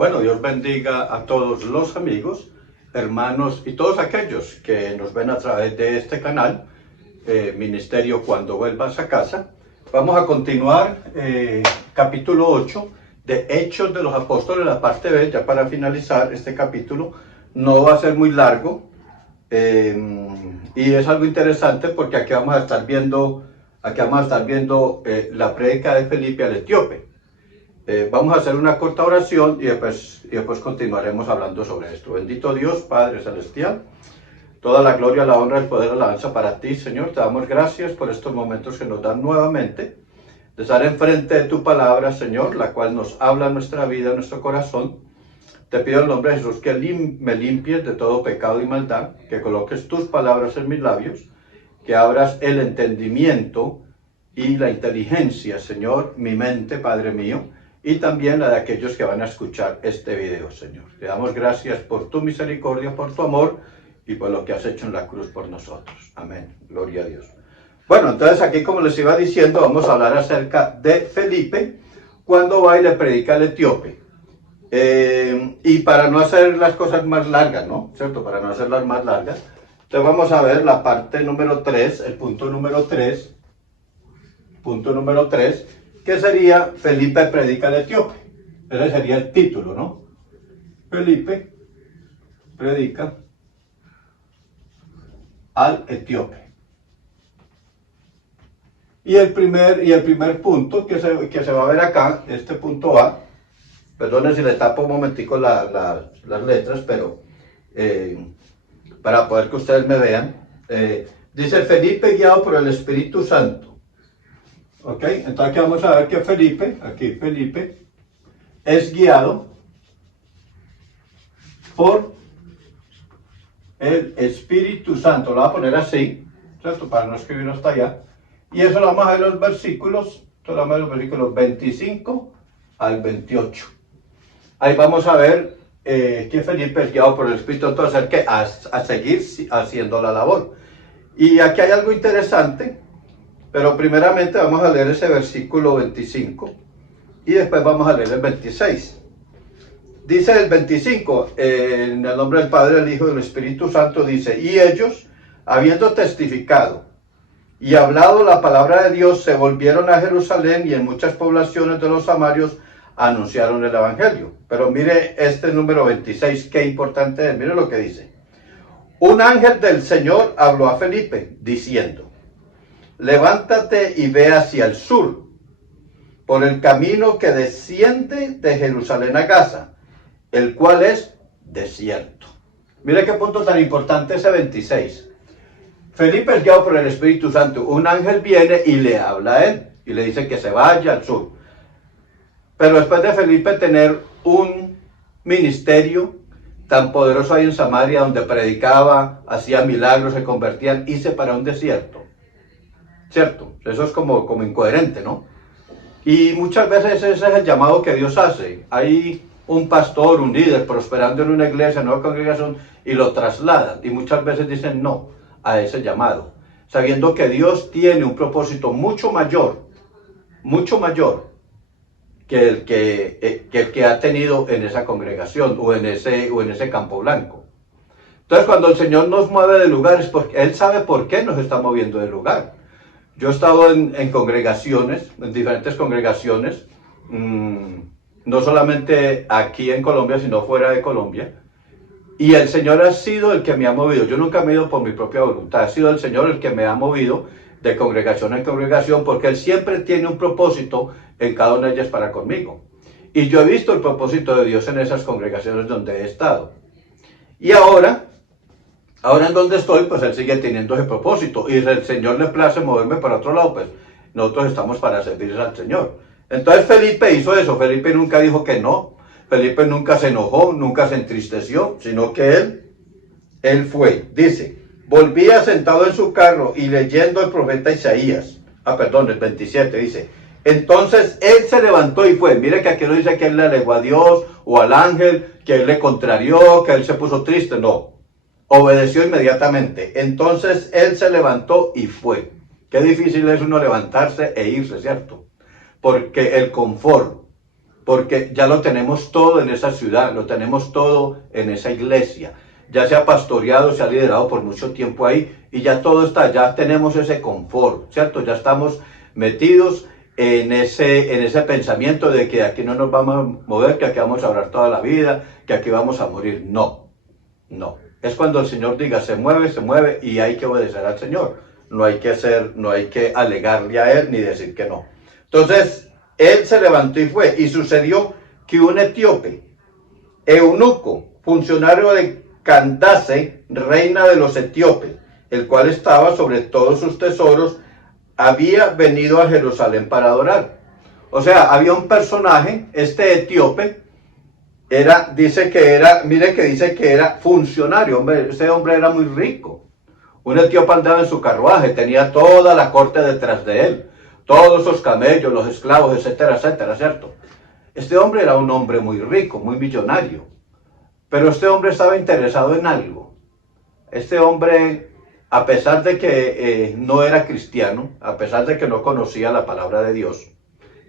Bueno, Dios bendiga a todos los amigos, hermanos y todos aquellos que nos ven a través de este canal, Ministerio Cuando Vuelvas a Casa. Vamos a continuar capítulo 8 de Hechos de los Apóstoles, la parte B, ya para finalizar este capítulo. No va a ser muy largo y es algo interesante porque aquí vamos a estar viendo, la prédica de Felipe al etíope. Vamos a hacer una corta oración y después continuaremos hablando sobre esto. Bendito Dios, Padre Celestial, toda la gloria, la honra, el poder, la alabanza para ti, Señor. Te damos gracias por estos momentos que nos dan nuevamente de estar enfrente de tu palabra, Señor, la cual nos habla en nuestra vida, en nuestro corazón. Te pido en el nombre de Jesús que me limpies de todo pecado y maldad, que coloques tus palabras en mis labios, que abras el entendimiento y la inteligencia, Señor, mi mente, Padre mío, y también la de aquellos que van a escuchar este video, Señor. Te damos gracias por tu misericordia, por tu amor y por lo que has hecho en la cruz por nosotros. Amén. Gloria a Dios. Bueno, entonces aquí, como les iba diciendo, vamos a hablar acerca de Felipe cuando va y le predica al etíope. Y para no hacer las cosas más largas, ¿no? ¿Cierto? Para no hacerlas más largas. Entonces vamos a ver la parte número 3, el punto número 3. Punto número 3, que sería Felipe predica al etíope. Ese sería el título, ¿no? Felipe predica al etíope. Y el primer punto que se va a ver acá, este punto A, perdone si le tapo un momentico las letras, pero para poder que ustedes me vean, dice Felipe guiado por el Espíritu Santo. Ok, entonces aquí vamos a ver que Felipe es guiado por el Espíritu Santo. Lo voy a poner así, ¿cierto? Para no escribirlo hasta allá. Y eso lo vamos a ver en los versículos, 25 al 28. Ahí vamos a ver que Felipe es guiado por el Espíritu Santo a seguir haciendo la labor. Y aquí hay algo interesante. Pero primeramente vamos a leer ese versículo 25 y después vamos a leer el 26. Dice el 25, en el nombre del Padre, del Hijo y del Espíritu Santo, dice: y ellos, habiendo testificado y hablado la palabra de Dios, se volvieron a Jerusalén y en muchas poblaciones de los samarios anunciaron el Evangelio. Pero mire este número 26, qué importante es, mire lo que dice. Un ángel del Señor habló a Felipe, diciendo: levántate y ve hacia el sur, por el camino que desciende de Jerusalén a Gaza, el cual es desierto. Mire qué punto tan importante ese 26. Felipe es guiado por el Espíritu Santo. Un ángel viene y le habla a él, y le dice que se vaya al sur. Pero después de Felipe tener un ministerio tan poderoso ahí en Samaria, donde predicaba, hacía milagros, se convertían, irse para un desierto. ¿Cierto? Eso es como incoherente, ¿no? Y muchas veces ese es el llamado que Dios hace. Hay un pastor, un líder prosperando en una iglesia, en una congregación, y lo trasladan. Y muchas veces dicen no a ese llamado, sabiendo que Dios tiene un propósito mucho mayor que el que ha tenido en esa congregación o en ese campo blanco. Entonces, cuando el Señor nos mueve de lugares, porque Él sabe por qué nos está moviendo de lugar. Yo he estado en congregaciones, en diferentes congregaciones, no solamente aquí en Colombia, sino fuera de Colombia. Y el Señor ha sido el que me ha movido. Yo nunca me he ido por mi propia voluntad. Ha sido el Señor el que me ha movido de congregación en congregación, porque Él siempre tiene un propósito en cada una de ellas para conmigo. Y yo he visto el propósito de Dios en esas congregaciones donde he estado. Y ahora en donde estoy, pues Él sigue teniendo ese propósito. Y el Señor le place moverme para otro lado, pues nosotros estamos para servir al Señor. Entonces Felipe hizo eso. Felipe nunca dijo que no. Felipe nunca se enojó, nunca se entristeció, sino que él fue. Dice, volvía sentado en su carro y leyendo el profeta Isaías. El 27 dice. Entonces él se levantó y fue. Mire que aquí no dice que él le alegó a Dios o al ángel, que él le contrarió, que él se puso triste. No. Obedeció inmediatamente. Entonces él se levantó y fue. Qué difícil es uno levantarse e irse, ¿cierto? Porque el confort, porque ya lo tenemos todo en esa ciudad, lo tenemos todo en esa iglesia. Ya se ha pastoreado, se ha liderado por mucho tiempo ahí y ya todo está, ya tenemos ese confort, ¿cierto? Ya estamos metidos en ese pensamiento de que aquí no nos vamos a mover, que aquí vamos a orar toda la vida, que aquí vamos a morir. No, no. Es cuando el Señor diga, se mueve y hay que obedecer al Señor. No hay que alegarle a Él ni decir que no. Entonces, él se levantó y fue, y sucedió que un etíope, eunuco, funcionario de Candace, reina de los etíopes, el cual estaba sobre todos sus tesoros, había venido a Jerusalén para adorar. O sea, había un personaje, este etíope, dice que era funcionario, hombre, ese hombre era muy rico. Un etíope andaba en su carruaje, tenía toda la corte detrás de él, todos los camellos, los esclavos, etcétera, etcétera, ¿cierto? Este hombre era un hombre muy rico, muy millonario, pero este hombre estaba interesado en algo. Este hombre, a pesar de que no era cristiano, a pesar de que no conocía la palabra de Dios,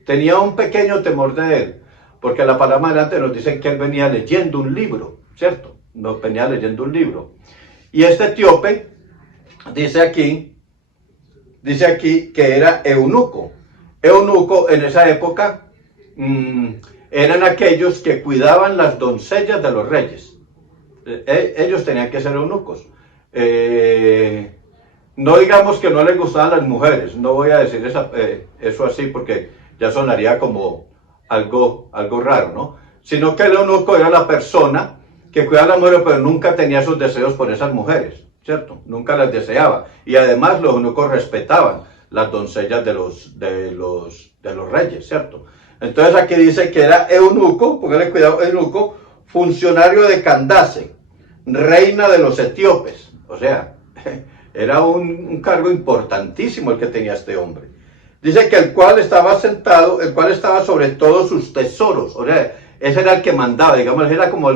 tenía un pequeño temor de él, porque la palabra adelante nos dice que él venía leyendo un libro, ¿cierto? Nos venía leyendo un libro. Y este etíope, dice aquí que era eunuco. Eunuco en esa época eran aquellos que cuidaban las doncellas de los reyes. Ellos tenían que ser eunucos. No digamos que no les gustaban las mujeres, no voy a decir eso así porque ya sonaría como algo raro, ¿no? Sino que el eunuco era la persona que cuidaba a las mujeres, pero nunca tenía sus deseos por esas mujeres, ¿cierto? Nunca las deseaba. Y además los eunucos respetaban las doncellas de los reyes, ¿cierto? Entonces aquí dice que era eunuco, porque le cuidaba eunuco, funcionario de Candace, reina de los etíopes. O sea, era un cargo importantísimo el que tenía este hombre. Dice que el cual estaba sobre todos sus tesoros. O sea, ese era el que mandaba, digamos, era como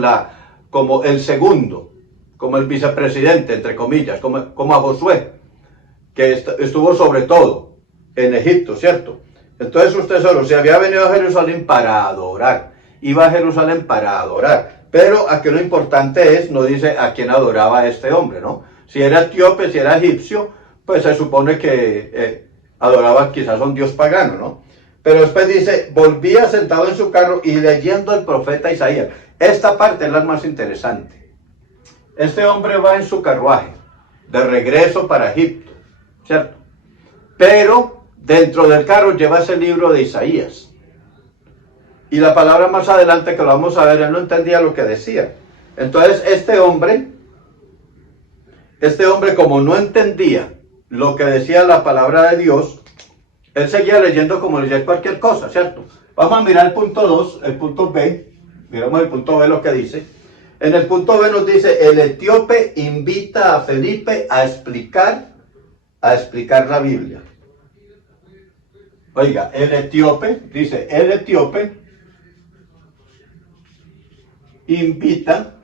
el segundo, como el vicepresidente, entre comillas, como a Josué, que estuvo sobre todo en Egipto, ¿cierto? Entonces sus tesoros, se había venido a Jerusalén para adorar, iba a Jerusalén para adorar, pero aquí lo importante es, no dice a quién adoraba este hombre, ¿no? Si era etíope, si era egipcio, pues se supone que adoraba quizás a un dios pagano, ¿no? Pero después dice, volvía sentado en su carro y leyendo el profeta Isaías. Esta parte es la más interesante. Este hombre va en su carruaje, de regreso para Egipto, ¿cierto? Pero dentro del carro lleva ese libro de Isaías. Y la palabra más adelante que lo vamos a ver, él no entendía lo que decía. Entonces este hombre como no entendía lo que decía la palabra de Dios, él seguía leyendo como leyera cualquier cosa, ¿cierto? Vamos a mirar el punto 2, el punto B. Miramos el punto B lo que dice. En el punto B nos dice, el etíope invita a Felipe a explicar la Biblia. Oiga, el etíope invita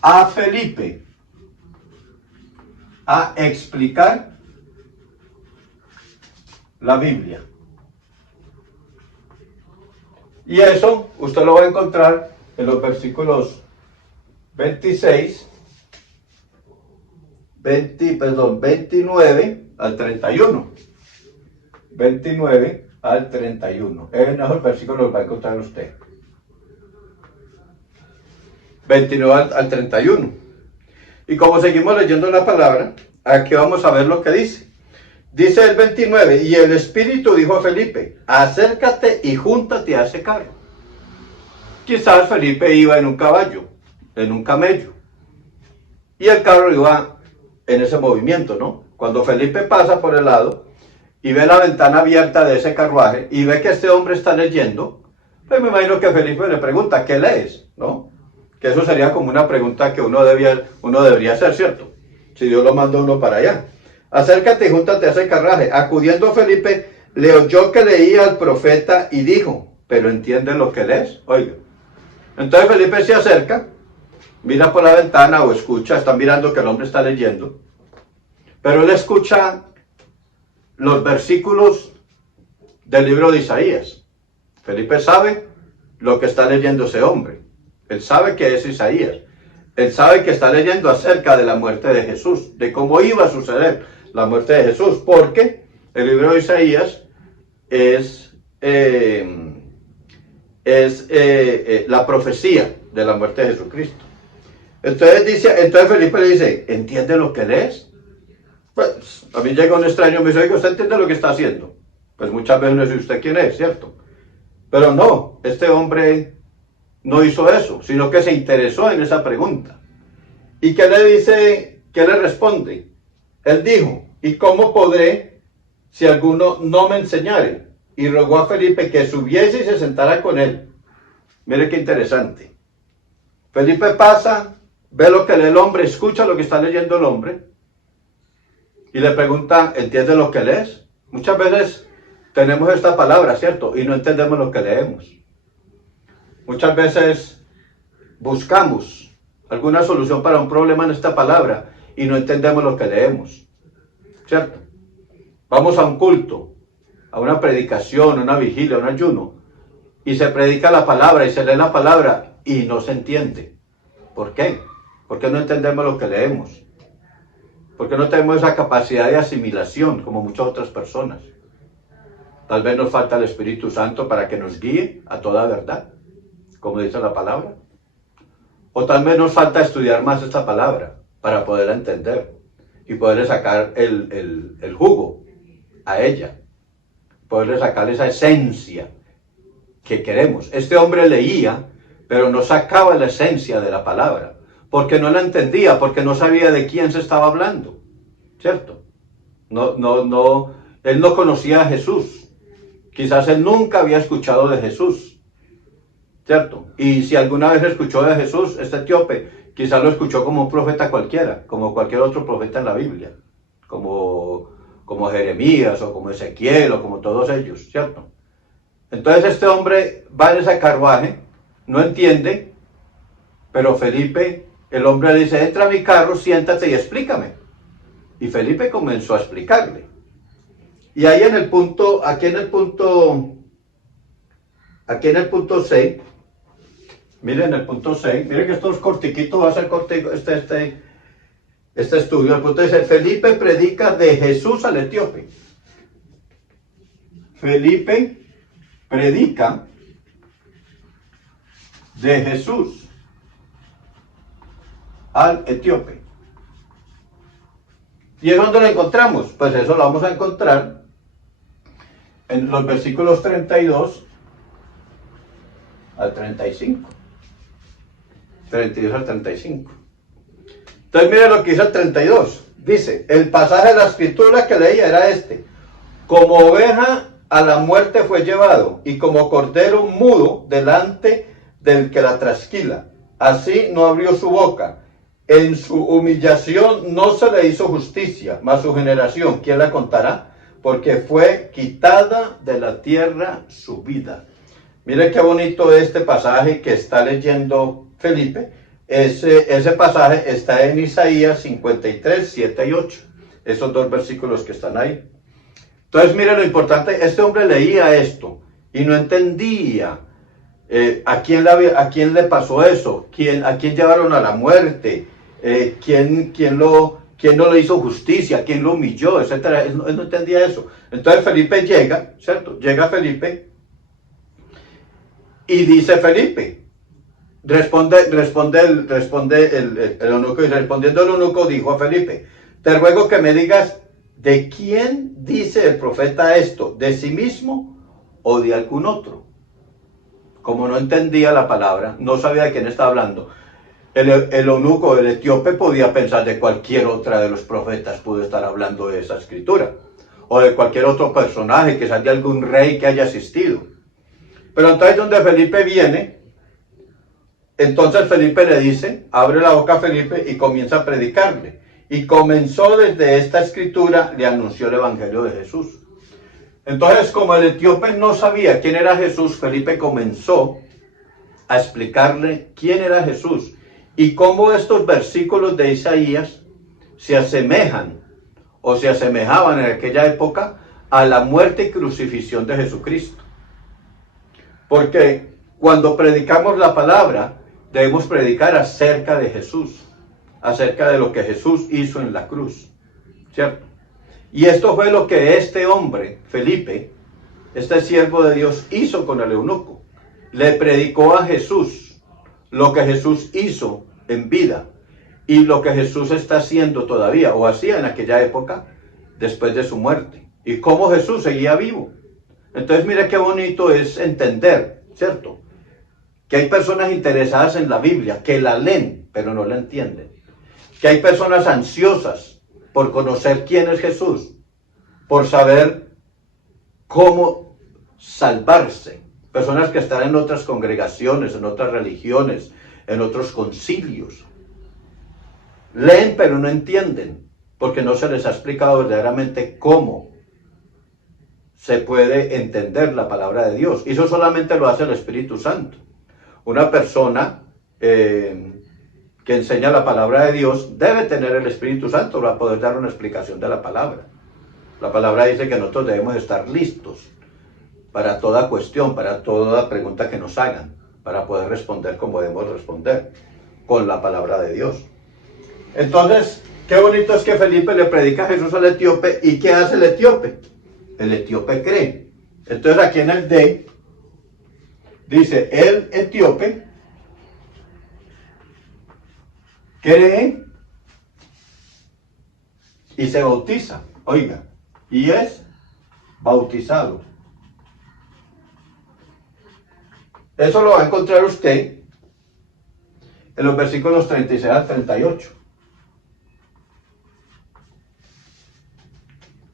a Felipe a explicar la Biblia. Y eso usted lo va a encontrar en los versículos 29 al 31. 29 al 31. En esos versículos los va a encontrar usted. 29 al 31. Y como seguimos leyendo la palabra, aquí vamos a ver lo que dice. Dice el 29, y el Espíritu dijo a Felipe, acércate y júntate a ese carro. Quizás Felipe iba en un caballo, en un camello, y el carro iba en ese movimiento, ¿no? Cuando Felipe pasa por el lado y ve la ventana abierta de ese carruaje y ve que este hombre está leyendo, pues me imagino que Felipe le pregunta, ¿qué lees? ¿No? Que eso sería como una pregunta que uno debería hacer, ¿cierto? Si Dios lo manda uno para allá. Acércate y júntate a ese carruaje. Acudiendo Felipe, le oyó que leía al profeta y dijo, ¿pero entiendes lo que lees? Oiga. Entonces Felipe se acerca, mira por la ventana o escucha, está mirando que el hombre está leyendo, pero él escucha los versículos del libro de Isaías. Felipe sabe lo que está leyendo ese hombre. Él sabe que es Isaías. Él sabe que está leyendo acerca de la muerte de Jesús, de cómo iba a suceder la muerte de Jesús, porque el libro de Isaías es la profecía de la muerte de Jesucristo. Entonces Felipe le dice, ¿entiende lo que lees? Pues a mí llega un extraño y me dice, oiga, ¿usted entiende lo que está haciendo? Pues muchas veces no sé usted quién es, ¿cierto? Pero no, este hombre no hizo eso, sino que se interesó en esa pregunta. ¿Y qué le dice? ¿Qué le responde? Él dijo, ¿y cómo podré si alguno no me enseñare? Y rogó a Felipe que subiese y se sentara con él. Mire qué interesante. Felipe pasa, ve lo que lee el hombre, escucha lo que está leyendo el hombre y le pregunta, ¿entiendes lo que lees? Muchas veces tenemos esta palabra, ¿cierto? Y no entendemos lo que leemos. Muchas veces buscamos alguna solución para un problema en esta palabra y no entendemos lo que leemos, ¿cierto? Vamos a un culto, a una predicación, a una vigilia, a un ayuno, y se predica la palabra y se lee la palabra y no se entiende. ¿Por qué? Porque no entendemos lo que leemos. Porque no tenemos esa capacidad de asimilación como muchas otras personas. Tal vez nos falta el Espíritu Santo para que nos guíe a toda verdad, como dice la palabra. O tal vez nos falta estudiar más esta palabra para poderla entender y poderle sacar el jugo a ella, poderle sacar esa esencia que queremos. Este hombre leía, pero no sacaba la esencia de la palabra, porque no la entendía, porque no sabía de quién se estaba hablando, ¿cierto? Él no conocía a Jesús. Quizás él nunca había escuchado de Jesús, ¿cierto? Y si alguna vez escuchó de Jesús, este etíope, quizás lo escuchó como un profeta cualquiera, como cualquier otro profeta en la Biblia, como Jeremías, o como Ezequiel, o como todos ellos, ¿cierto? Entonces este hombre va en ese carruaje, no entiende, pero Felipe, el hombre le dice, entra a mi carro, siéntate y explícame. Y Felipe comenzó a explicarle. Y ahí aquí en el punto 6, miren el punto 6, miren que esto es cortiquito, va a ser cortico este estudio. El punto dice, Felipe predica de Jesús al etíope. Felipe predica de Jesús al etíope. ¿Y es donde lo encontramos? Pues eso lo vamos a encontrar en los versículos 32 al 35. 32 al 35. Entonces mire lo que dice el 32. Dice, el pasaje de la escritura que leía era este. Como oveja a la muerte fue llevado, y como cordero mudo delante del que la trasquila. Así no abrió su boca. En su humillación no se le hizo justicia, mas su generación, ¿quién la contará? Porque fue quitada de la tierra su vida. Mire qué bonito este pasaje que está leyendo Felipe. Ese pasaje está en Isaías 53, 7 y 8. Esos dos versículos que están ahí. Entonces, mire lo importante, este hombre leía esto y no entendía a quién le pasó eso, a quién llevaron a la muerte, quién no le hizo justicia, quién lo humilló, etcétera. Él no entendía eso. Entonces Felipe llega, ¿cierto? Llega Felipe y dice Felipe, responde el eunuco, y respondiendo el eunuco dijo a Felipe, te ruego que me digas, ¿de quién dice el profeta esto? ¿De sí mismo o de algún otro? Como no entendía la palabra, no sabía de quién estaba hablando, el eunuco, el etíope, podía pensar de cualquier otra de los profetas pudo estar hablando de esa escritura, o de cualquier otro personaje, quizás de algún rey que haya asistido. Pero entonces donde Felipe viene, entonces Felipe le dice, abre la boca a Felipe y comienza a predicarle. Y comenzó desde esta escritura, le anunció el evangelio de Jesús. Entonces, como el etíope no sabía quién era Jesús, Felipe comenzó a explicarle quién era Jesús y cómo estos versículos de Isaías se asemejan o se asemejaban en aquella época a la muerte y crucifixión de Jesucristo. Porque cuando predicamos la palabra, debemos predicar acerca de Jesús, acerca de lo que Jesús hizo en la cruz, ¿cierto? Y esto fue lo que este hombre, Felipe, este siervo de Dios, hizo con el eunuco. Le predicó a Jesús lo que Jesús hizo en vida y lo que Jesús está haciendo todavía, o hacía en aquella época, después de su muerte. Y cómo Jesús seguía vivo. Entonces, mira qué bonito es entender, ¿cierto? Que hay personas interesadas en la Biblia, que la leen, pero no la entienden. Que hay personas ansiosas por conocer quién es Jesús, por saber cómo salvarse. Personas que están en otras congregaciones, en otras religiones, en otros concilios. Leen, pero no entienden, porque no se les ha explicado verdaderamente cómo se puede entender la palabra de Dios. Y eso solamente lo hace el Espíritu Santo. Una persona que enseña la palabra de Dios debe tener el Espíritu Santo para poder dar una explicación de la palabra. La palabra dice que nosotros debemos estar listos para toda cuestión, para toda pregunta que nos hagan, para poder responder como debemos responder, con la palabra de Dios. Entonces, qué bonito es que Felipe le predica a Jesús al etíope. ¿Y qué hace el etíope? El etíope cree. Entonces aquí en el D dice, el etíope cree y se bautiza. Oiga, y es bautizado. Eso lo va a encontrar usted en los versículos 36 al 38.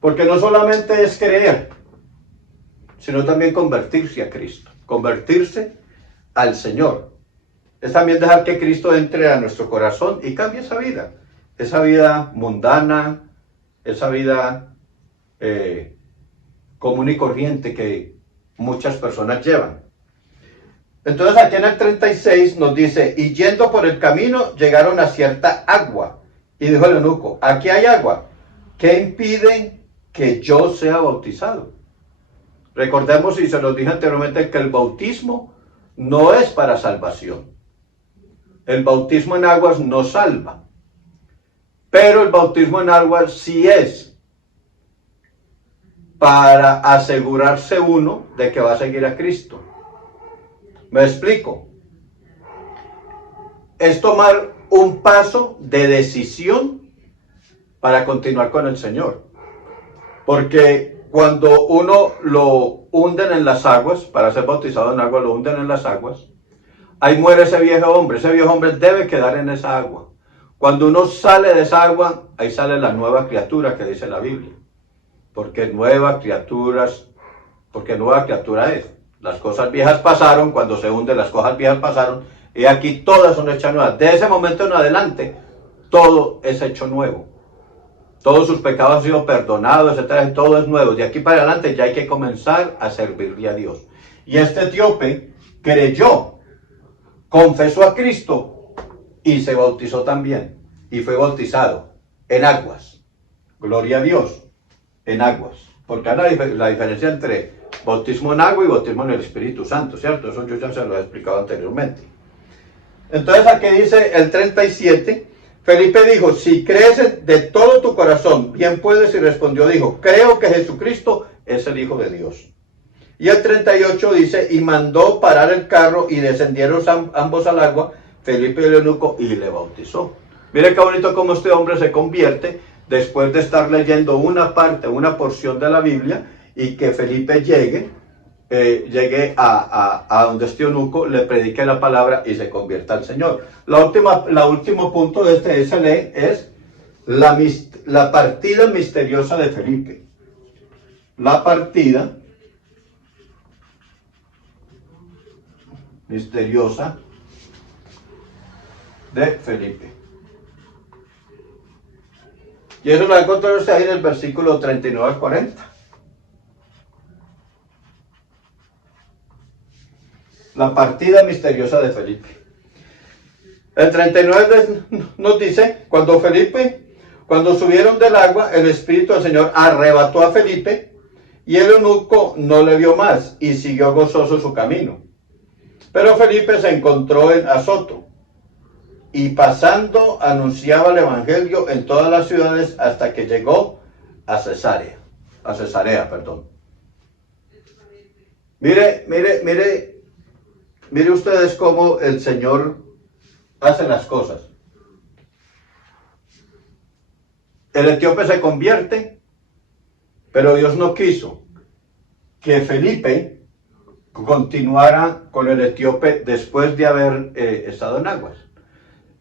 Porque no solamente es creer, sino también convertirse a Cristo, convertirse al Señor. Es también dejar que Cristo entre a nuestro corazón y cambie esa vida mundana, esa vida común y corriente que muchas personas llevan. Entonces aquí en el 36 nos dice, y yendo por el camino llegaron a cierta agua. Y dijo el eunuco, aquí hay agua, ¿qué impide que yo sea bautizado? Recordemos, y se los dije anteriormente, que el bautismo no es para salvación. El bautismo en aguas no salva. Pero el bautismo en aguas sí es para asegurarse uno de que va a seguir a Cristo. Me explico. Es tomar un paso de decisión para continuar con el Señor. Porque cuando uno lo hunden en las aguas, para ser bautizado en agua lo hunden en las aguas, ahí muere ese viejo hombre debe quedar en esa agua. Cuando uno sale de esa agua, ahí sale la nueva criatura que dice la Biblia. Porque nueva criatura es. Las cosas viejas pasaron, cuando se hunde las cosas viejas pasaron, y aquí todas son hechas nuevas. De ese momento en adelante, todo es hecho nuevo. Todos sus pecados han sido perdonados, etcétera, todo es nuevo. De aquí para adelante ya hay que comenzar a servirle a Dios. Y este etíope creyó, confesó a Cristo y se bautizó también. Y fue bautizado en aguas. Gloria a Dios, en aguas. Porque hay la diferencia entre bautismo en agua y bautismo en el Espíritu Santo, ¿cierto? Eso yo ya se lo he explicado anteriormente. Entonces aquí dice el 37, Felipe dijo, si crees de todo tu corazón, bien puedes, y respondió, dijo, creo que Jesucristo es el Hijo de Dios. Y el 38 dice, y mandó parar el carro y descendieron ambos al agua, Felipe y el eunuco, y le bautizó. Mire qué bonito cómo este hombre se convierte después de estar leyendo una porción de la Biblia, y que Felipe llegue a donde este eunuco, le predique la palabra y se convierta al Señor. La último punto de este SLE es la partida misteriosa de Felipe. La partida misteriosa de Felipe. Y eso lo va a encontrar usted ahí en el versículo 39 al 40. La partida misteriosa de Felipe. El 39 nos dice, cuando subieron del agua, el Espíritu del Señor arrebató a Felipe, y el eunuco no le vio más, y siguió gozoso su camino. Pero Felipe se encontró en Azoto y pasando anunciaba el evangelio en todas las ciudades hasta que llegó a Cesarea, perdón. Mire ustedes cómo el Señor hace las cosas. El etíope se convierte, pero Dios no quiso que Felipe continuara con el etíope después de haber estado en aguas.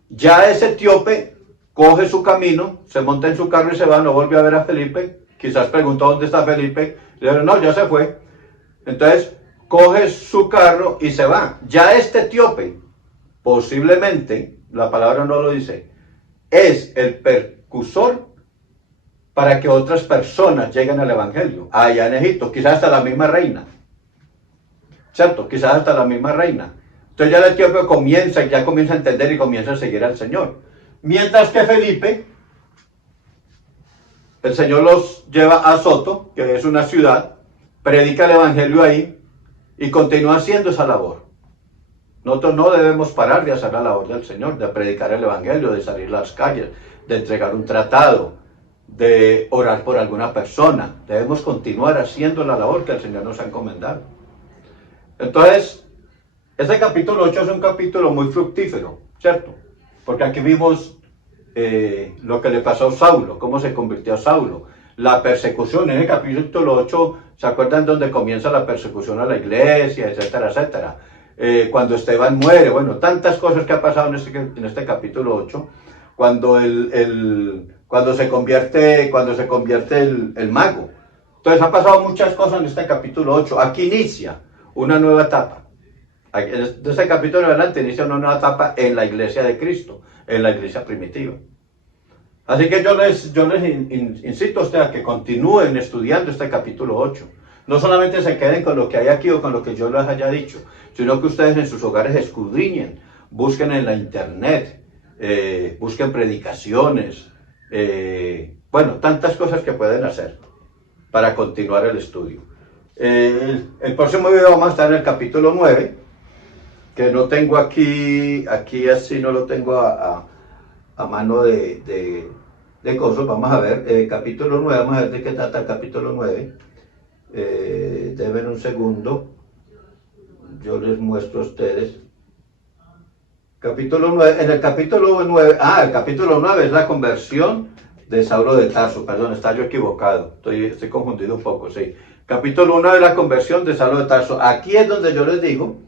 Ya ese etíope coge su camino, se monta en su carro y se va, no volvió a ver a Felipe. Quizás preguntó dónde está Felipe. Le dijeron, no, ya se fue. Entonces, coge su carro y se va. Ya este etíope, posiblemente, la palabra no lo dice, es el precursor para que otras personas lleguen al evangelio. Allá en Egipto, quizás hasta la misma reina. ¿Cierto? Quizás hasta la misma reina. Entonces ya el etíope comienza a entender y comienza a seguir al Señor. Mientras que Felipe, el Señor los lleva a Azoto, que es una ciudad, predica el evangelio ahí y continúa haciendo esa labor. Nosotros no debemos parar de hacer la labor del Señor, de predicar el evangelio, de salir a las calles, de entregar un tratado, de orar por alguna persona. Debemos continuar haciendo la labor que el Señor nos ha encomendado. Entonces, este capítulo 8 es un capítulo muy fructífero, ¿cierto? Porque aquí vimos lo que le pasó a Saulo, cómo se convirtió a Saulo, la persecución. En el capítulo 8, ¿se acuerdan donde comienza la persecución a la iglesia, etcétera, etcétera? Cuando Esteban muere, bueno, tantas cosas que ha pasado en este capítulo 8, cuando se convierte el mago. Entonces ha pasado muchas cosas en este capítulo 8. Aquí inicia una nueva etapa. De este capítulo en adelante inicia una nueva etapa en la iglesia de Cristo, en la iglesia primitiva. Así que yo les incito a ustedes a que continúen estudiando este capítulo 8. No solamente se queden con lo que hay aquí o con lo que yo les haya dicho, sino que ustedes en sus hogares escudriñen, busquen en la internet, busquen predicaciones, bueno, tantas cosas que pueden hacer para continuar el estudio. El próximo video vamos a estar en el capítulo 9, que no tengo aquí así no lo tengo a mano de cosas. Vamos a ver, capítulo 9, vamos a ver de qué trata el capítulo 9. Deben un segundo, yo les muestro a ustedes. Capítulo 9, en el capítulo 9, el capítulo 9 es la conversión de Saulo de Tarso, perdón, está yo equivocado, estoy confundido un poco, sí. Capítulo 1 es la conversión de Saulo de Tarso. Aquí es donde yo les digo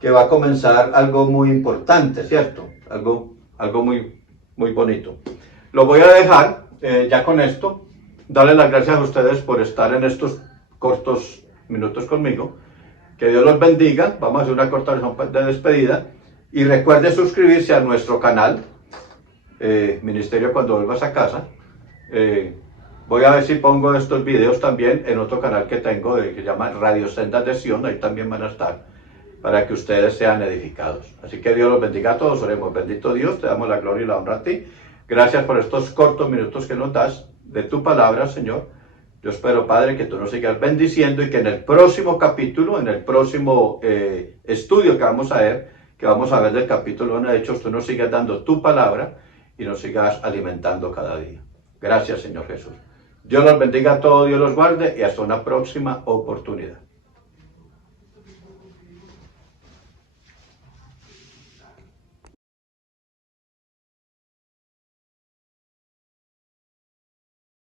que va a comenzar algo muy importante, ¿cierto? Algo muy, muy bonito. Lo voy a dejar ya con esto, darle las gracias a ustedes por estar en estos cortos minutos conmigo. Que Dios los bendiga. Vamos a hacer una corta oración de despedida. Y recuerde suscribirse a nuestro canal, Ministerio Cuando Vuelvas a Casa. Voy a ver si pongo estos videos también en otro canal que tengo, que se llama Radio Sendas de Sion. Ahí también van a estar, para que ustedes sean edificados. Así que Dios los bendiga a todos. Oremos. Bendito Dios, te damos la gloria y la honra a ti. Gracias por estos cortos minutos que nos das de tu palabra, Señor. Yo espero, Padre, que tú nos sigas bendiciendo y que en el próximo capítulo, en el próximo estudio que vamos a ver del capítulo 1 de Hechos, tú nos sigas dando tu palabra y nos sigas alimentando cada día. Gracias, Señor Jesús. Dios los bendiga a todos, Dios los guarde y hasta una próxima oportunidad.